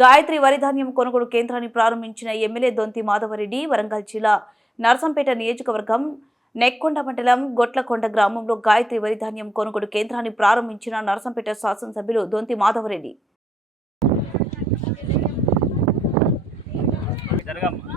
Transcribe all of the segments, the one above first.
గాయత్రి వరిధాన్యం కొనుగోలు కేంద్రాన్ని ప్రారంభించిన ఎమ్మెల్యే దొంతి మాధవరెడ్డి వరంగల్ జిల్లా నర్సంపేట నియోజకవర్గం నెక్కొండ మండలం గొట్లకొండ గ్రామంలో గాయత్రి వరిధాన్యం కొనుగోలు కేంద్రాన్ని ప్రారంభించిన నర్సంపేట శాసనసభ్యులు దొంతి మాధవరెడ్డి. జరగమ్మా.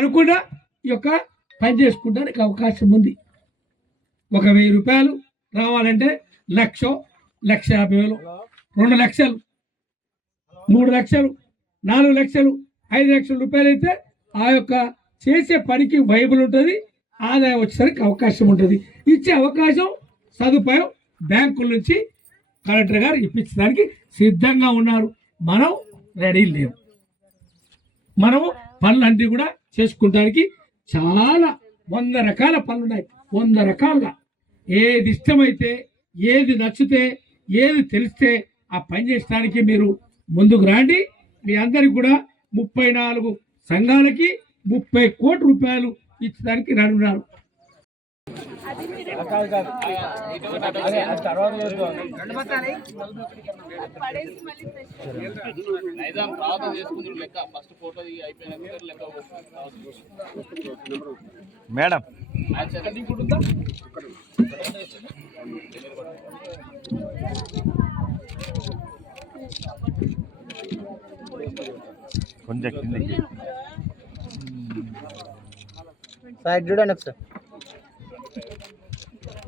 అనుకుండా ఈ యొక్క పని చేసుకోవడానికి అవకాశం ఉంది. ఒక వెయ్యి రూపాయలు రావాలంటే లక్ష లక్ష యాభై వేలు రెండు లక్షలు మూడు లక్షలు నాలుగు లక్షలు ఐదు లక్షల రూపాయలు అయితే ఆ యొక్క చేసే పనికి వైబుల్ ఉంటుంది ఆదాయం వచ్చేసరికి అవకాశం ఉంటుంది. ఇచ్చే అవకాశం సదుపాయం బ్యాంకుల నుంచి కలెక్టర్ గారు ఇప్పించడానికి సిద్ధంగా ఉన్నారు. మనం రెడీ లేవు మనము పనులన్నీ కూడా చేసుకుంటానికి చాలా వంద రకాల పనులు ఉన్నాయి వంద రకాలుగా. ఏది ఇష్టమైతే ఏది నచ్చితే ఏది తెలిస్తే ఆ పని చేయడానికి మీరు ముందుకు రండి. మీ అందరికి కూడా ముప్పై నాలుగు సంఘాలకి ముప్పై కోట్ల రూపాయలు ఇచ్చడానికి రానున్నారు. తర్వాత చేసుకుందరు లెక్క. ఫస్ట్ ఫోటో అయిపోయినాక లెక్క మేడం. కొంచెం కిందకి. సైడ్ చూడండి ఒకసారి.